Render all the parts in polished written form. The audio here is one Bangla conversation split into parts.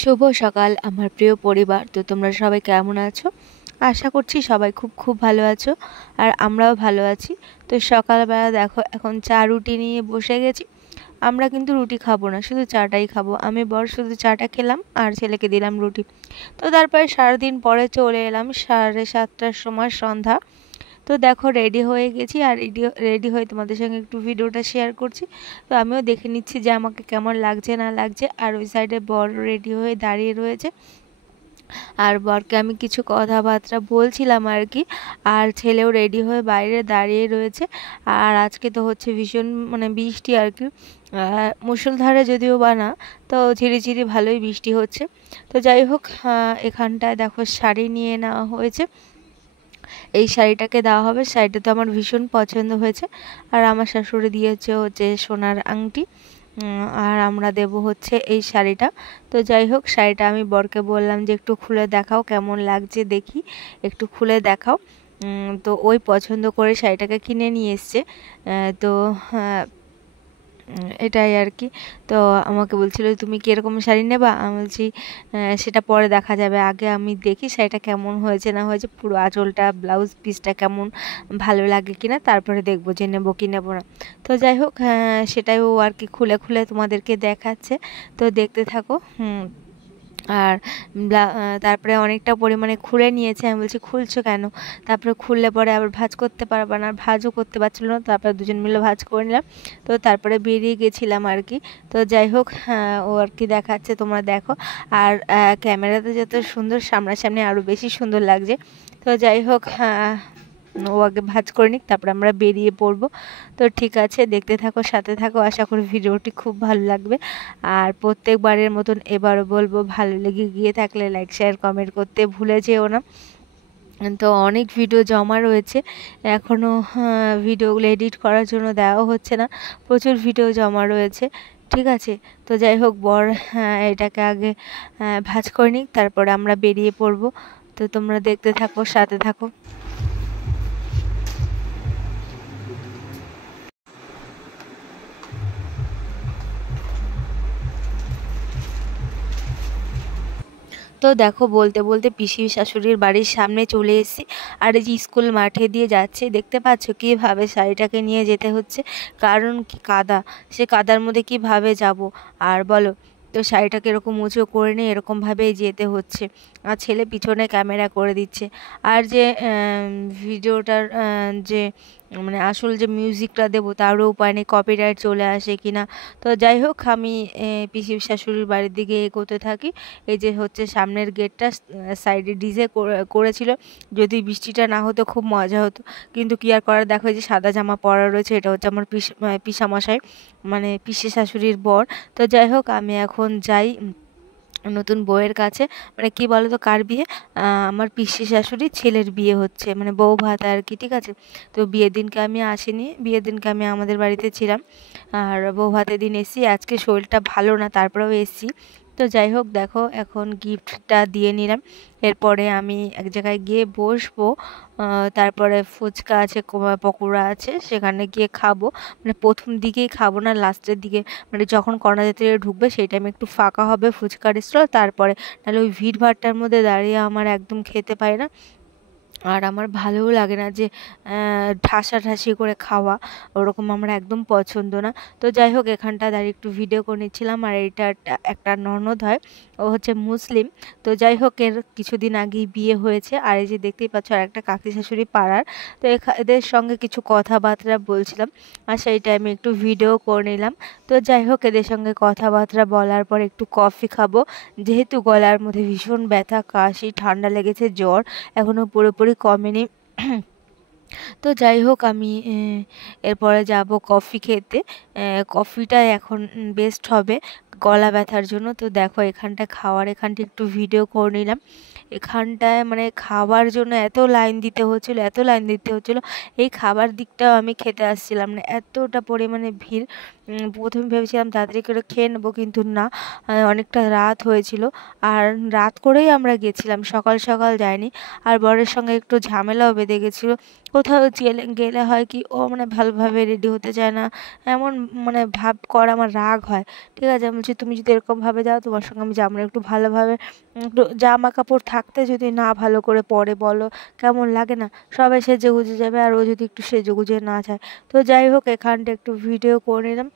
শুভ সকাল আমার প্রিয় পরিবার। তো তোমরা সবাই কেমন আছো? আশা করছি সবাই খুব খুব ভালো আছো, আর আমরাও ভালো আছি। তো সকালবেলা দেখো এখন চা রুটি নিয়ে বসে গেছি। আমরা কিন্তু রুটি খাবো না, শুধু চাটাই খাবো। আমি বর শুধু চাটা খেলাম আর ছেলেকে দিলাম রুটি। তো তারপরে সারাদিন পরে চলে এলাম 7:30টার সময় সন্ধ্যা। তো দেখো রেডি হয়ে গেছি, আর রেডি হয়ে তোমাদের সঙ্গে একটু ভিডিওটা শেয়ার করছি। তো আমিও দেখে নিচ্ছি যে আমাকে কেমন লাগছে না লাগছে। আর ওই সাইডে বর রেডি হয়ে দাঁড়িয়ে রয়েছে, আর বরকে আমি কিছু কথাবার্তা বলছিলাম আর কি। আর ছেলেও রেডি হয়ে বাইরে দাঁড়িয়ে রয়েছে। আর আজকে তো হচ্ছে ভীষণ বৃষ্টি আর কি। মুষলধারে যদিও বা না, তো ঝিরিঝিরি ভালোই বৃষ্টি হচ্ছে। তো যাই হোক, এখানটায় দেখো শাড়ি নিয়ে নেওয়া হয়েছে। এই শাড়িটাকে দেওয়া হবে, শাড়িটা তো আমার ভীষণ পছন্দ হয়েছে। আর আমার শাশুড়ি দিয়েছে হচ্ছে সোনার আংটি, আর আমরা দেব হচ্ছে এই শাড়িটা। তো যাই হোক, শাড়িটা আমি বরকে বললাম যে একটু খুলে দেখাও, কেমন লাগছে দেখি, একটু খুলে দেখাও। তো ওই পছন্দ করে শাড়িটাকে কিনে নিয়ে এসছে। তো এটাই আর কি। তো আমাকে বলছিল তুমি কি এরকম শাড়ি নেবা? আমি বলছি সেটা পরে দেখা যাবে, আগে আমি দেখি শাড়িটা কেমন হয়েছে না হয়েছে, পুরো আঁচলটা ব্লাউজ পিসটা কেমন ভালো লাগে কিনা, তারপরে দেখবো যে নেবো কি নেবো না। তো যাই হোক, সেটাই ও আর কি খুলে খুলে তোমাদেরকে দেখাচ্ছে। তো দেখতে থাকো। আর তারপরে অনেকটা পরিমাণে খুলে নিয়েছে। আমি বলছি খুলছো কেন? তারপরে খুললে পরে আবার ভাঁজ করতে পারবে না, আর ভাঁজও করতে পারছিল না। তারপরে দুজন মিলে ভাঁজ করে নিলাম। তো তারপরে বেরিয়ে গেছিলাম আর কি। তো যাই হোক, ও আর কি দেখাচ্ছে, তোমরা দেখো। আর ক্যামেরাতে যত সুন্দর, সামনাসামনি আরও বেশি সুন্দর লাগছে। তো যাই হোক, ও আগে ভাঁজ করে নিক, তারপরে আমরা বেরিয়ে পড়বো। তো ঠিক আছে, দেখতে থাকো, সাথে থাকো। আশা করি ভিডিওটি খুব ভালো লাগবে। আর প্রত্যেকবারের মতন এবারও বলবো, ভালো লেগে গিয়ে থাকলে লাইক শেয়ার কমেন্ট করতে ভুলে যেও না। তো অনেক ভিডিও জমা রয়েছে এখনও, ভিডিওগুলো এডিট করার জন্য দেওয়া হচ্ছে না, প্রচুর ভিডিও জমা রয়েছে। ঠিক আছে, তো যাই হোক, বর এটাকে আগে ভাঁজ করে নিক, তারপরে আমরা বেরিয়ে পড়বো। তো তোমরা দেখতে থাকো, সাথে থাকো। তো দেখো, বলতে বলতে পিসি শাশুড়ির বাড়ির সামনে চলে এসেছি। আর এই যে স্কুল মাঠে দিয়ে যাচ্ছে, দেখতে পাচ্ছ কীভাবে শাড়িটাকে নিয়ে যেতে হচ্ছে, কারণ কি কাদা, সে কাদার মধ্যে কিভাবে যাব আর বলো। তো শাড়িটাকে এরকম উঁচু করে নিয়ে এরকমভাবেই যেতে হচ্ছে, আর ছেলে পিছনে ক্যামেরা করে দিচ্ছে। আর যে ভিডিওটার যে আসল যে মিউজিকটা দেবো তারও উপায় নেই, কপিরাইট চলে আসে কি না। তো যাই হোক, আমি পিসি শাশুড়ির বাড়ির দিকে এগোতে থাকি। এই যে হচ্ছে সামনের গেটটা, সাইডে ডিজে করেছিল। যদি বৃষ্টিটা না হতো খুব মজা হতো, কিন্তু কি আর করার। দেখো, এই যে সাদা জামা পরা রয়েছে, এটা হচ্ছে আমার পিসামশাই, পিসি শাশুড়ির বর। তো যাই হোক, আমি এখন যাই নতুন বউয়ের কাছে। কি বলো তো, কার বিয়ে? আমার পিসি শাশুড়ির ছেলের বিয়ে হচ্ছে, বউ ভাত আর কি। ঠিক আছে, তো বিয়ের দিনকে আমি আসিনি, বিয়ের দিনকে আমি আমাদের বাড়িতে ছিলাম, আর বউ ভাতের দিন এসছি। আজকে শরীরটা ভালো না, তারপরেও এসছি। তো যাই হোক, দেখো এখন গিফটটা দিয়ে নিলাম। এরপরে আমি এক জায়গায় গিয়ে বসবো। তারপরে ফুচকা আছে, পকোড়া আছে, সেখানে গিয়ে খাবো। প্রথম দিকেই খাবো না, লাস্টের দিকে, যখন কর্ণাযাত্রীরা ঢুকবে সেই টাইমে একটু ফাঁকা হবে ফুচকার স্টল, তারপরে। নাহলে ওই ভিড়ভাট্টার মধ্যে দাঁড়িয়ে আমার একদম খেতে পারি না। আর আমার ভালোও লাগে না যে ঠাসাঠাসি করে খাওয়া, ওরকম আমার একদম পছন্দ না। তো যাই হোক, এখানটা দাঁড়িয়ে একটু ভিডিও করে নিচ্ছিলাম। আর এটা একটা ননদ হয়, ও হচ্ছে মুসলিম। তো যাই হোক, এর কিছুদিন আগেই বিয়ে হয়েছে। আর এই যে দেখতেই পাচ্ছ, আর একটা কাকি শাশুড়ি পাড়ার। তো এদের সঙ্গে কিছু কথাবার্তা বলছিলাম, আর সেই টাইমে একটু ভিডিও করে নিলাম। তো যাই হোক, এদের সঙ্গে কথাবার্তা বলার পর একটু কফি খাবো, যেহেতু গলার মধ্যে ভীষণ ব্যথা, কাশি, ঠান্ডা লেগেছে, জ্বর এখনও পুরোপুরি কমেনি। তো যাই হোক, আমি এরপরে যাব কফি খেতে। কফিটা এখন বেস্ট হবে গলা ব্যথার জন্য। তো দেখো, এখানটা খাওয়ার এখানটা একটু ভিডিও করে নিলাম। এখানটায় মানে খাবার জন্য এত লাইন দিতে হচ্ছিলো, এত লাইন দিতে হচ্ছিলো। এই খাবার দিকটাও আমি খেতে আসছিলাম না, এতটা পরিমাণে ভিড়। প্রথমে ভেবেছিলাম তাড়াতাড়ি করে খেয়ে নেবো, কিন্তু না, অনেকটা রাত হয়েছিল। আর রাত করেই আমরা গেছিলাম, সকাল সকাল যাইনি। আর বরের সঙ্গে একটু ঝামেলাও বেঁধে গেছিলো। কোথাও গেলে গেলে হয় কি, ও মানে ভালোভাবে রেডি হতে চায় না, এমন মানে ভাব করে, আমার রাগ হয়। ঠিক আছে, আমি বলছি তুমি যদি এরকমভাবে যাও তোমার সঙ্গে আমি যাবো না, একটু ভালোভাবে একটু জামা কাপড় থাকতে যদি না ভালো করে পরে বলো, কেমন লাগে না? সবাই সেজেগুজে যাবে আর ও যদি একটু সেজেগুজে না যায়। তো যাই হোক, এখানটা একটু ভিডিও করে নিলাম।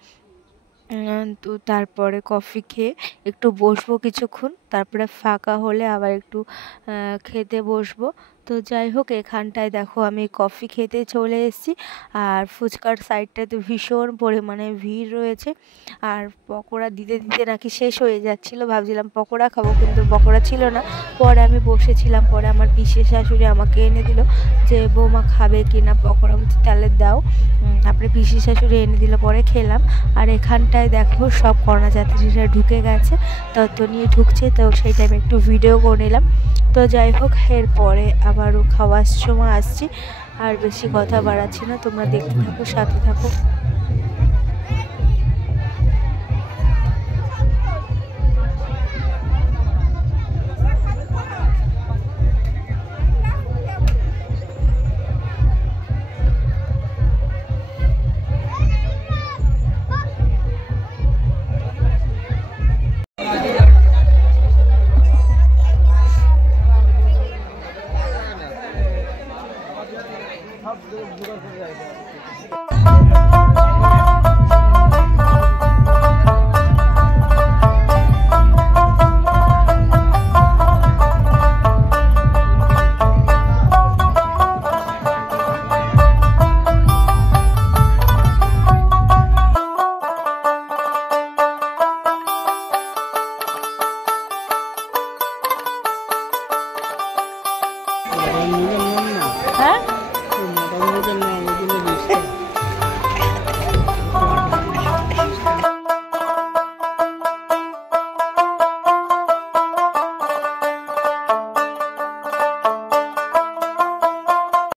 তো তারপরে কফি খেয়ে একটু বসবো কিছুক্ষণ, তারপরে ফাঁকা হলে আবার একটু খেতে বসবো। তো যাই হোক, এখানটায় দেখো আমি কফি খেতে চলে এসেছি। আর ফুচকার সাইডটায় তো ভীষণ পরিমাণে ভিড় রয়েছে। আর পকোড়া দিতে দিতে নাকি শেষ হয়ে যাচ্ছিলো, ভাবছিলাম পকোড়া খাবো, কিন্তু পকোড়া ছিল না। পরে আমি বসেছিলাম, পরে আমার পিসির শাশুড়ি আমাকে এনে দিল, যে বৌমা খাবে কি না পকোড়া, বলছি তাহলে দাও। তারপরে পিসির শাশুড়ি এনে দিল, পরে খেলাম। আর এখানটায় দেখো সব কন্যাযাত্রীরা ঢুকে গেছে, তত্ত্ব নিয়ে ঢুকছে, তো সেই টাইমে একটু ভিডিও করে নিলাম। তো যাই হোক, এরপরে আবারও খাওয়ার সময় আসছি। আর বেশি কথা বাড়াচ্ছি না, তোমরা দেখতে থাকো, সাথে থাকো।